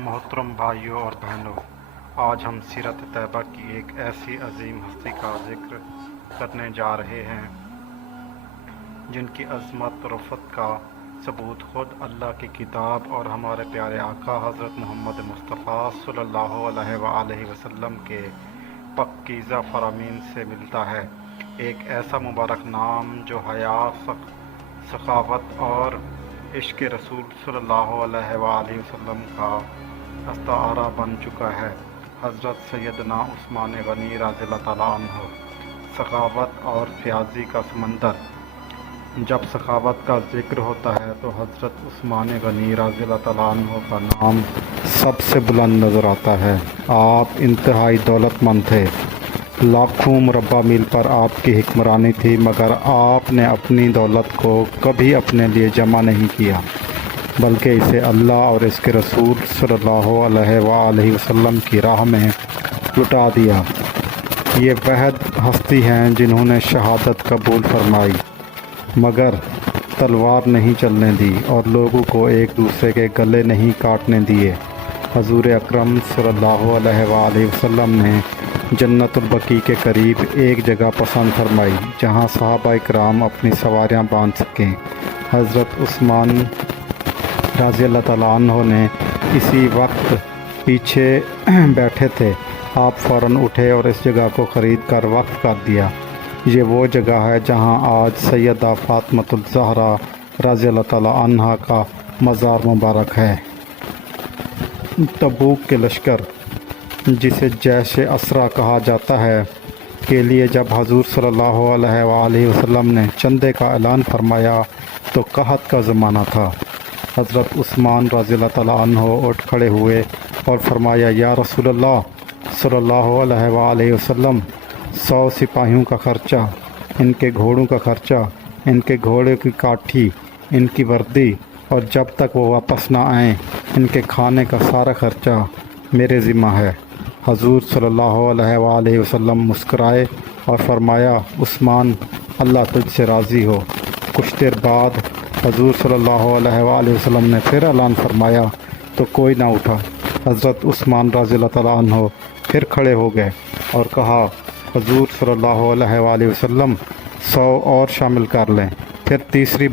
محترم بھائیوں اور بہنوں، آج ہم سیرت طیبہ کی ایک ایسی عظیم ہستی کا ذکر کرنے جا رہے ہیں جن کی عظمت و رفعت کا ثبوت خود اللہ کی کتاب اور ہمارے پیارے آقا حضرت محمد مصطفیٰ صلی اللہ علیہ وآلہ وسلم کے پاکیزہ فرامین سے ملتا ہے۔ ایک ایسا مبارک نام جو حیا، سخاوت اور عشق رسول صلی اللہ علیہ وآلہ وسلم کا استعارہ بن چکا ہے۔ حضرت سیدنا عثمان غنی رضی اللہ تعالیٰ عنہ۔ سخاوت اور فیاضی کا سمندر۔ جب سخاوت کا ذکر ہوتا ہے تو حضرت عثمان غنی رضی اللہ تعالیٰ عنہ کا نام سب سے بلند نظر آتا ہے۔ آپ انتہائی دولت مند تھے، لاکھوں مربع میل پر آپ کی حکمرانی تھی، مگر آپ نے اپنی دولت کو کبھی اپنے لیے جمع نہیں کیا، بلکہ اسے اللہ اور اس کے رسول صلی اللہ علیہ وآلہ وسلم کی راہ میں لٹا دیا۔ یہ وحد ہستی ہیں جنہوں نے شہادت قبول فرمائی مگر تلوار نہیں چلنے دی اور لوگوں کو ایک دوسرے کے گلے نہیں کاٹنے دیے۔ حضور اکرم صلی اللہ علیہ وآلہ وسلم نے جنت البقیع کے قریب ایک جگہ پسند فرمائی جہاں صحابہ کرام اپنی سواریاں باندھ سکیں۔ حضرت عثمان رضی اللہ تعالیٰ عنہ نے اسی وقت پیچھے بیٹھے تھے۔ آپ فوراً اٹھے اور اس جگہ کو خرید کر وقف کر دیا۔ یہ وہ جگہ ہے جہاں آج سیدہ فاطمۃ الزہرا رضی اللہ تعالیٰ عنہا کا مزار مبارک ہے۔ تبوک کے لشکر، جسے جیش اسرا کہا جاتا ہے، کے لیے جب حضور صلی اللہ علیہ وآلہ وسلم نے چندے کا اعلان فرمایا تو قحط کا زمانہ تھا۔ حضرت عثمان رضی اللہ تعالیٰ عنہ اٹھ کھڑے ہوئے اور فرمایا، یا رسول اللہ صلی اللہ علیہ وآلہ وسلم، 100 سپاہیوں کا خرچہ، ان کے گھوڑوں کا خرچہ، ان کے گھوڑے کی کاٹھی، ان کی وردی، اور جب تک وہ واپس نہ آئیں ان کے کھانے کا سارا خرچہ میرے ذمہ ہے۔ حضور صلی اللہ علیہ وآلہ وسلم مسکرائے اور فرمایا، عثمان، اللہ تجھ سے راضی ہو۔ کچھ دیر بعد حضور صلی اللہ علیہ وآلہ وسلم نے پھر اعلان فرمایا تو کوئی نہ اٹھا۔ حضرت عثمان رضی اللہ تعالیٰ عنہ پھر کھڑے ہو گئے اور کہا، حضور صلی اللہ علیہ وآلہ وسلم، 100 اور شامل کر لیں۔ پھر تیسری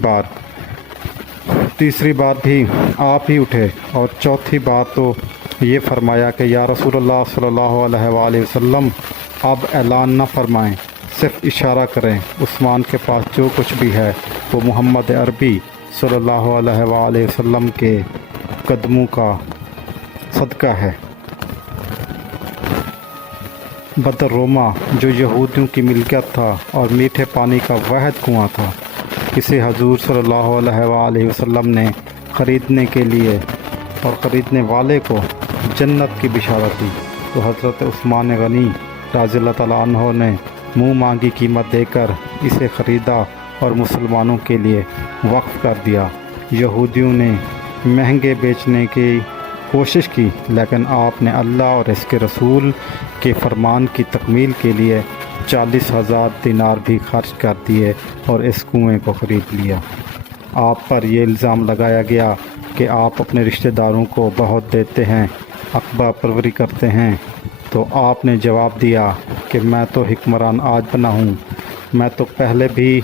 بار بھی آپ ہی اٹھے اور چوتھی بار تو یہ فرمایا کہ یا رسول اللہ صلی اللہ علیہ وآلہ وسلم، اب اعلان نہ فرمائیں، صرف اشارہ کریں۔ عثمان کے پاس جو کچھ بھی ہے وہ محمد عربی صلی اللہ علیہ وآلہ وسلم کے قدموں کا صدقہ ہے۔ بدر روما، جو یہودیوں کی ملکیت تھا اور میٹھے پانی کا واحد کنواں تھا، اسے حضور صلی اللہ علیہ وآلہ وسلم نے خریدنے کے لیے اور خریدنے والے کو جنت کی بشارت دی تو حضرت عثمان غنی رضی اللہ تعالیٰ عنہ نے منہ مانگی قیمت دے کر اسے خریدا اور مسلمانوں کے لیے وقف کر دیا۔ یہودیوں نے مہنگے بیچنے کی کوشش کی، لیکن آپ نے اللہ اور اس کے رسول کے فرمان کی تکمیل کے لیے 40,000 دینار بھی خرچ کر دیے اور اس کنویں کو خرید لیا۔ آپ پر یہ الزام لگایا گیا کہ آپ اپنے رشتہ داروں کو بہت دیتے ہیں، عقبہ پروری کرتے ہیں، تو آپ نے جواب دیا کہ میں تو حکمران آج بنا ہوں، میں تو پہلے بھی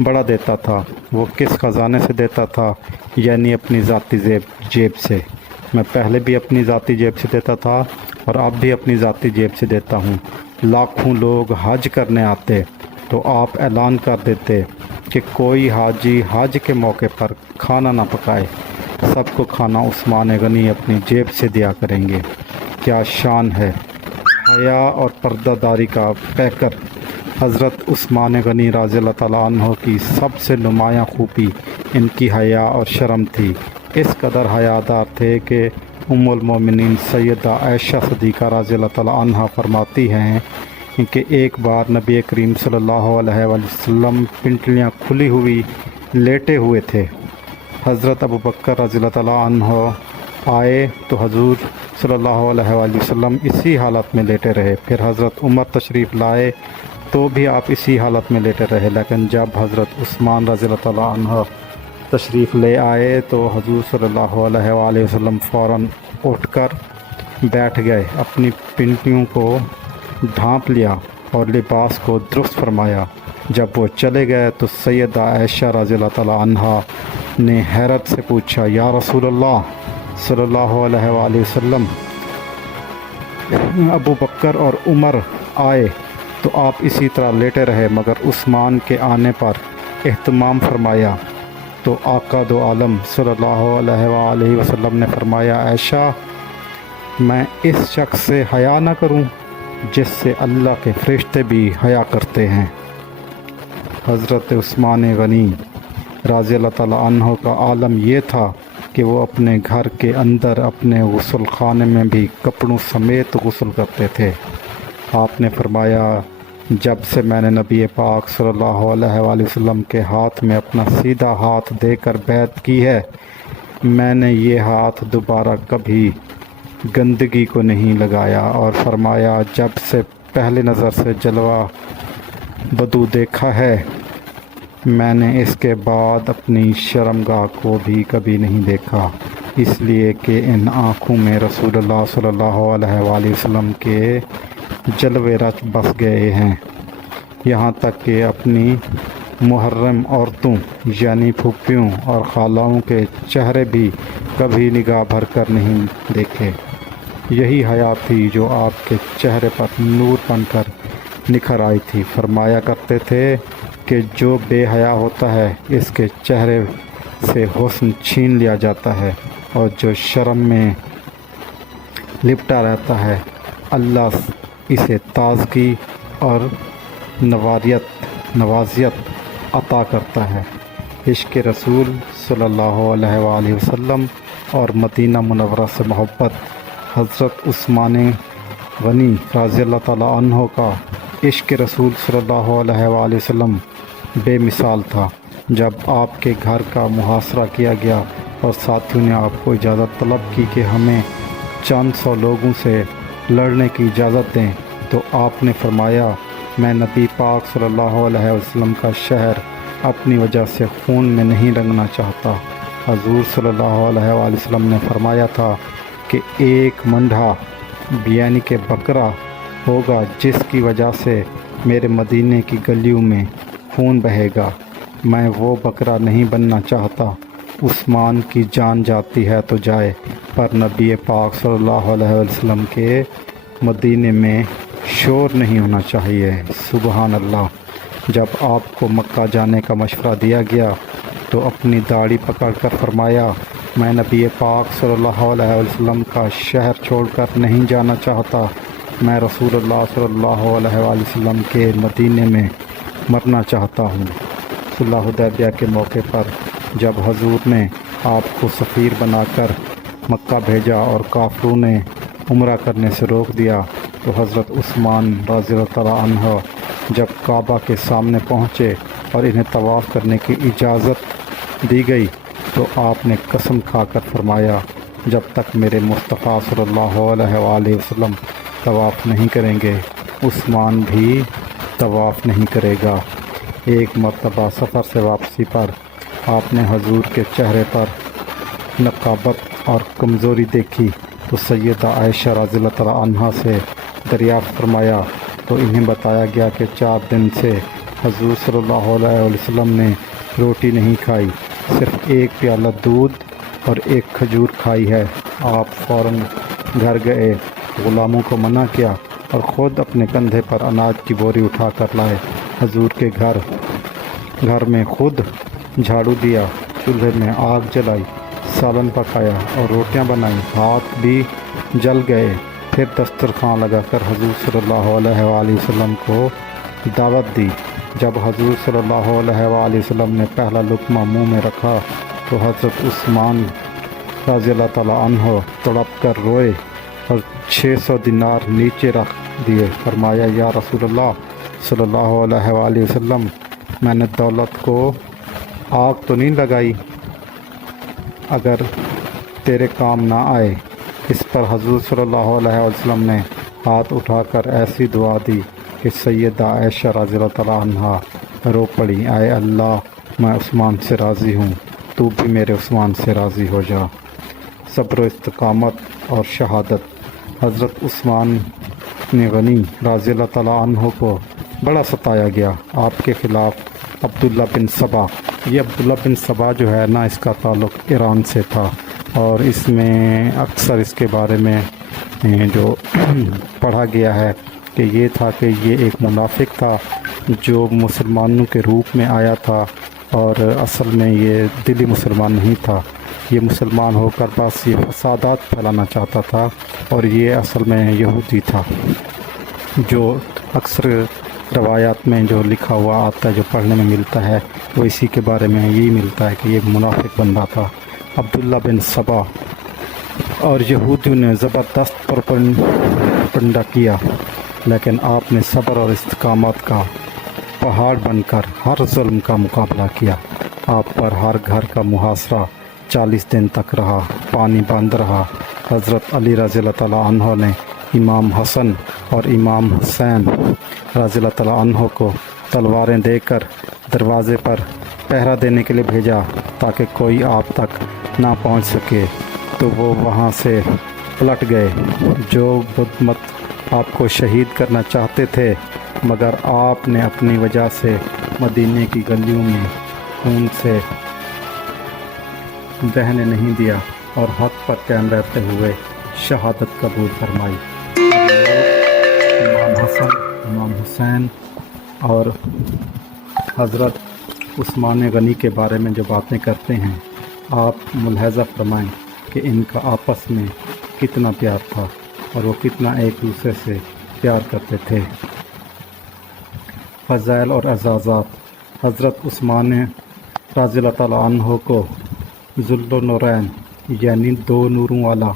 بڑا دیتا تھا۔ وہ کس خزانے سے دیتا تھا؟ یعنی اپنی ذاتی جیب سے۔ میں پہلے بھی اپنی ذاتی جیب سے دیتا تھا اور اب بھی اپنی ذاتی جیب سے دیتا ہوں۔ لاکھوں لوگ حج کرنے آتے تو آپ اعلان کر دیتے کہ کوئی حاجی حج کے موقع پر کھانا نہ پکائے، سب کو کھانا عثمان غنی اپنی جیب سے دیا کریں گے۔ کیا شان ہے! حیا اور پردہ داری کا پیکر حضرت عثمان غنی رضی اللہ تعالیٰ عنہ کی سب سے نمایاں خوبی ان کی حیا اور شرم تھی۔ اس قدر حیادار تھے کہ ام المومنین سیدہ عائشہ صدیقہ رضی اللہ تعالیٰ عنہ فرماتی ہیں کہ ایک بار نبی کریم صلی اللہ علیہ وسلم پنڈلیاں کھلی ہوئی لیٹے ہوئے تھے۔ حضرت ابوبکر رضی اللہ تعالیٰ عنہ آئے تو حضور صلی اللہ علیہ وسلم اسی حالت میں لیٹے رہے۔ پھر حضرت عمر تشریف لائے تو بھی آپ اسی حالت میں لیٹے رہے، لیکن جب حضرت عثمان رضی اللہ تعالیٰ عنہ تشریف لے آئے تو حضور صلی اللہ علیہ وآلہ وسلم فوراً اٹھ کر بیٹھ گئے، اپنی پنڈلیوں کو ڈھانپ لیا اور لباس کو درست فرمایا۔ جب وہ چلے گئے تو سیدہ عائشہ رضی اللہ تعالیٰ عنہا نے حیرت سے پوچھا، یا رسول اللہ صلی اللہ علیہ وآلہ وسلم، ابو بکر اور عمر آئے تو آپ اسی طرح لیٹے رہے، مگر عثمان کے آنے پر اہتمام فرمایا۔ تو آقا دو عالم صلی اللہ علیہ وآلہ وسلم نے فرمایا، عائشہ، میں اس شخص سے حیا نہ کروں جس سے اللہ کے فرشتے بھی حیا کرتے ہیں۔ حضرت عثمان غنی رضی اللہ تعالیٰ عنہ کا عالم یہ تھا کہ وہ اپنے گھر کے اندر اپنے غسل خانے میں بھی کپڑوں سمیت غسل کرتے تھے۔ آپ نے فرمایا، جب سے میں نے نبی پاک صلی اللہ علیہ وآلہ وسلم کے ہاتھ میں اپنا سیدھا ہاتھ دے کر بیعت کی ہے، میں نے یہ ہاتھ دوبارہ کبھی گندگی کو نہیں لگایا، اور فرمایا، جب سے پہلی نظر سے جلوہ بدو دیکھا ہے، میں نے اس کے بعد اپنی شرمگاہ کو بھی کبھی نہیں دیکھا، اس لیے کہ ان آنکھوں میں رسول اللہ صلی اللہ علیہ وآلہ وسلم کے جلوے رچ بس گئے ہیں، یہاں تک کہ اپنی محرم عورتوں یعنی پھوپھیوں اور خالاؤں کے چہرے بھی کبھی نگاہ بھر کر نہیں دیکھے۔ یہی حیا تھی جو آپ کے چہرے پر نور بن کر نکھر آئی تھی۔ فرمایا کرتے تھے کہ جو بے حیا ہوتا ہے اس کے چہرے سے حسن چھین لیا جاتا ہے، اور جو شرم میں لپٹا رہتا ہے اللہ اسے تازگی اور نوازیت عطا کرتا ہے۔ عشق رسول صلی اللہ علیہ وآلہ وسلم اور مدینہ منورہ سے محبت۔ حضرت عثمان غنی رضی اللہ تعالیٰ عنہ کا عشق رسول صلی اللہ علیہ وآلہ وسلم بے مثال تھا۔ جب آپ کے گھر کا محاصرہ کیا گیا اور ساتھیوں نے آپ کو اجازت طلب کی کہ ہمیں چند سو لوگوں سے لڑنے کی اجازت دیں، تو آپ نے فرمایا، میں نبی پاک صلی اللہ علیہ وسلم کا شہر اپنی وجہ سے خون میں نہیں رنگنا چاہتا۔ حضور صلی اللہ علیہ وآلہ وسلم نے فرمایا تھا کہ ایک منڈھا یعنی کہ بکرا ہوگا جس کی وجہ سے میرے مدینے کی گلیوں میں خون بہے گا، میں وہ بکرا نہیں بننا چاہتا۔ عثمان کی جان جاتی ہے تو جائے، پر نبی پاک صلی اللہ علیہ وسلم کے مدینے میں شور نہیں ہونا چاہیے۔ سبحان اللہ۔ جب آپ کو مکہ جانے کا مشورہ دیا گیا تو اپنی داڑھی پکڑ کر فرمایا، میں نبی پاک صلی اللہ علیہ وسلم کا شہر چھوڑ کر نہیں جانا چاہتا، میں رسول اللہ صلی اللہ علیہ وآلہ وسلم کے مدینے میں مرنا چاہتا ہوں۔ صلح حدیبیہ کے موقع پر جب حضور نے آپ کو سفیر بنا کر مکہ بھیجا اور کافروں نے عمرہ کرنے سے روک دیا، تو حضرت عثمان رضی اللہ تعالیٰ عنہ جب کعبہ کے سامنے پہنچے اور انہیں طواف کرنے کی اجازت دی گئی تو آپ نے قسم کھا کر فرمایا، جب تک میرے مصطفیٰ صلی اللہ علیہ وآلہ وسلم طواف نہیں کریں گے، عثمان بھی طواف نہیں کرے گا۔ ایک مرتبہ سفر سے واپسی پر آپ نے حضور کے چہرے پر نقابت اور کمزوری دیکھی تو سیدہ عائشہ رضی اللہ تعالیٰ عنہا سے دریافت فرمایا تو انہیں بتایا گیا کہ 4 دن سے حضور صلی اللہ علیہ وسلم نے روٹی نہیں کھائی، صرف ایک پیالہ دودھ اور ایک کھجور کھائی ہے۔ آپ فوراً گھر گئے، غلاموں کو منع کیا اور خود اپنے کندھے پر اناج کی بوری اٹھا کر لائے۔ حضور کے گھر میں خود جھاڑو دیا، چولہے میں آگ جلائی، سالن پکایا اور روٹیاں بنائیں، ہاتھ بھی جل گئے۔ پھر دسترخوان لگا کر حضور صلی اللہ علیہ وآلہ وسلم کو دعوت دی۔ جب حضور صلی اللہ علیہ وآلہ وسلم نے پہلا لقمہ منہ میں رکھا تو حضرت عثمان رضی اللہ تعالیٰ عنہ تڑپ کر روئے اور 600 دینار نیچے رکھ دیے۔ فرمایا، یا رسول اللہ صلی اللہ علیہ وآلہ وسلم، میں نے دولت کو آگ تو نہیں لگائی اگر تیرے کام نہ آئے۔ اس پر حضور صلی اللہ علیہ وسلم نے ہاتھ اٹھا کر ایسی دعا دی کہ سیدہ عائشہ رضی اللہ تعالیٰ عنہا رو پڑی، اے اللہ، میں عثمان سے راضی ہوں، تو بھی میرے عثمان سے راضی ہو جا۔ صبر و استقامت اور شہادت۔ حضرت عثمان غنی رضی اللہ تعالیٰ عنہ کو بڑا ستایا گیا۔ آپ کے خلاف عبداللہ بن سبا، یہ عبداللہ بن سبا جو ہے نا، اس کا تعلق ایران سے تھا، اور اس میں اکثر اس کے بارے میں جو پڑھا گیا ہے کہ یہ تھا کہ یہ ایک منافق تھا جو مسلمانوں کے روپ میں آیا تھا، اور اصل میں یہ دلی مسلمان نہیں تھا۔ یہ مسلمان ہو کر بس یہ فسادات پھیلانا چاہتا تھا، اور یہ اصل میں یہودی تھا۔ جو اکثر روایات میں جو لکھا ہوا آتا ہے، جو پڑھنے میں ملتا ہے، وہ اسی کے بارے میں یہی ملتا ہے کہ یہ منافق بندہ تھا عبداللہ بن سبا۔ اور یہودیوں نے زبردست پروپیگنڈا کیا، لیکن آپ نے صبر اور استقامت کا پہاڑ بن کر ہر ظلم کا مقابلہ کیا۔ آپ پر ہر گھر کا محاصرہ 40 دن تک رہا، پانی بند رہا۔ حضرت علی رضی اللہ تعالیٰ عنہ نے امام حسن اور امام حسین رضی اللہ تعالیٰ عنہ کو تلواریں دے کر دروازے پر پہرا دینے کے لیے بھیجا تاکہ کوئی آپ تک نہ پہنچ سکے، تو وہ وہاں سے پلٹ گئے۔ جو بدھ مت آپ کو شہید کرنا چاہتے تھے، مگر آپ نے اپنی وجہ سے مدینے کی گلیوں میں خون سے بہنے نہیں دیا، اور حق پر قائم رہتے ہوئے شہادت قبول فرمائی۔ امام حسن، امام حسین اور حضرت عثمان غنی کے بارے میں جو باتیں کرتے ہیں، آپ ملاحظہ فرمائیں کہ ان کا آپس میں کتنا پیار تھا، اور وہ کتنا ایک دوسرے سے پیار کرتے تھے۔ فضائل اور اعزازات۔ حضرت عثمان رضی اللہ تعالیٰ عنہ کو ذوالنورین یعنی دو نوروں والا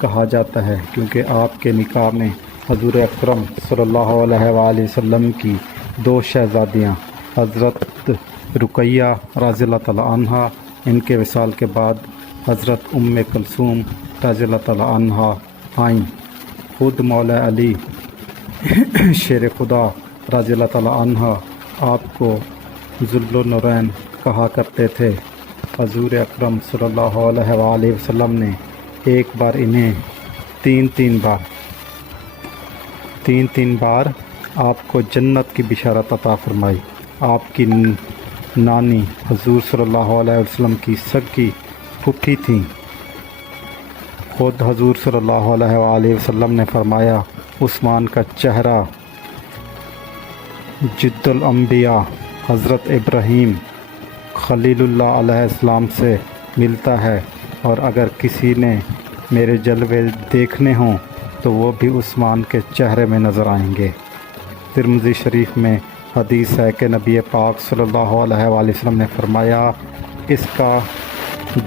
کہا جاتا ہے، کیونکہ آپ کے نکاح میں حضور اکرم صلی اللہ علیہ وآلہ وسلم کی 2 شہزادیاں حضرت رقیہ رضی اللہ تعالیٰ عنہا، ان کے وصال کے بعد حضرت ام کلثوم رضی اللہ تعالیٰ عنہا آئیں۔ خود مولا علی شیر خدا رضی اللہ تعالیٰ عنہ آپ کو ذوالنورین کہا کرتے تھے۔ حضور اکرم صلی اللہ علیہ وآلہ وسلم نے ایک بار انہیں تین بار آپ کو جنت کی بشارت عطا فرمائی۔ آپ کی نانی حضور صلی اللہ علیہ وسلم کی سگی پھوپھی تھیں۔ خود حضور صلی اللہ علیہ وآلہ وسلم نے فرمایا، عثمان کا چہرہ جد الانبیاء حضرت ابراہیم خلیل اللہ علیہ السلام سے ملتا ہے، اور اگر کسی نے میرے جلوے دیکھنے ہوں تو وہ بھی عثمان کے چہرے میں نظر آئیں گے۔ ترمذی شریف میں حدیث ہے کہ نبی پاک صلی اللہ علیہ وآلہ وسلم نے فرمایا، اس کا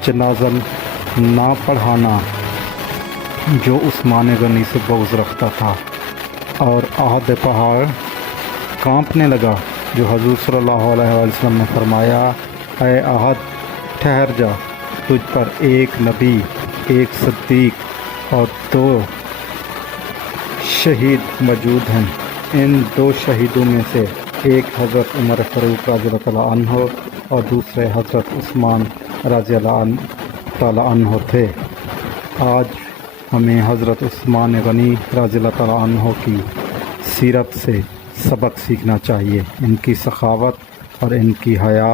جنازہ نہ پڑھانا جو عثمان غنی سے بغض رکھتا تھا۔ اور عہد پہاڑ کانپنے لگا، جو حضور صلی اللہ علیہ وآلہ وسلم نے فرمایا، اے عہد ٹھہر جا، تجھ پر ایک نبی، ایک صدیق اور 2 شہید موجود ہیں۔ ان 2 شہیدوں میں سے ایک حضرت عمر فاروق رضی اللہ تعالیٰ عنہ اور دوسرے حضرت عثمان رضی اللہ تعالیٰ عنہ تھے۔ آج ہمیں حضرت عثمان غنی رضی اللہ تعالیٰ عنہ کی سیرت سے سبق سیکھنا چاہیے۔ ان کی سخاوت اور ان کی حیا،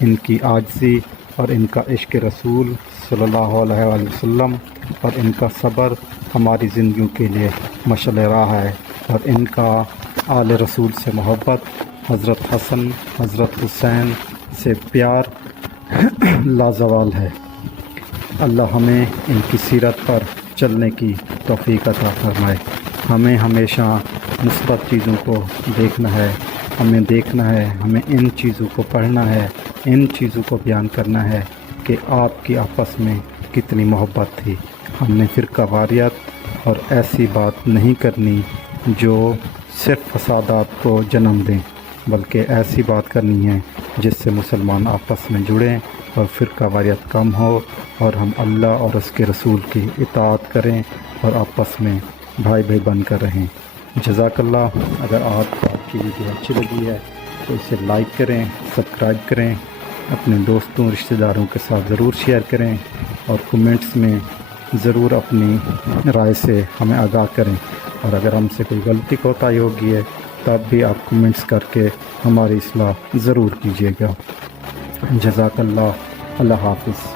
ان کی عاجزی اور ان کا عشق رسول صلی اللہ علیہ وآلہ وسلم اور ان کا صبر ہماری زندگیوں کے لیے مشعل راہ ہے، اور ان کا آل رسول سے محبت، حضرت حسن، حضرت حسین سے پیار لازوال ہے۔ اللہ ہمیں ان کی سیرت پر چلنے کی توفیق عطا فرمائے۔ ہمیں ہمیشہ مثبت چیزوں کو دیکھنا ہے، ہمیں ان چیزوں کو پڑھنا ہے، ان چیزوں کو بیان کرنا ہے کہ آپ کی آپس میں کتنی محبت تھی۔ ہم نے فرقہ واریت اور ایسی بات نہیں کرنی جو صرف فسادات کو جنم دیں، بلکہ ایسی بات کرنی ہے جس سے مسلمان آپس میں جڑیں اور فرقہ واریت کم ہو، اور ہم اللہ اور اس کے رسول کی اطاعت کریں اور آپس میں بھائی بھائی بن کر رہیں۔ جزاک اللہ۔ اگر آپ کو آپ کی ویڈیو اچھی لگی ہے تو اسے لائک کریں، سبسکرائب کریں اپنے دوستوں رشتہ داروں کے ساتھ ضرور شیئر کریں اور کمنٹس میں ضرور اپنی رائے سے ہمیں آگاہ کریں، اور اگر ہم سے کوئی غلطی کوتاہی ہوگی ہے تب بھی آپ کمنٹس کر کے ہماری اصلاح ضرور کیجیے گا۔ جزاک اللہ، اللہ حافظ۔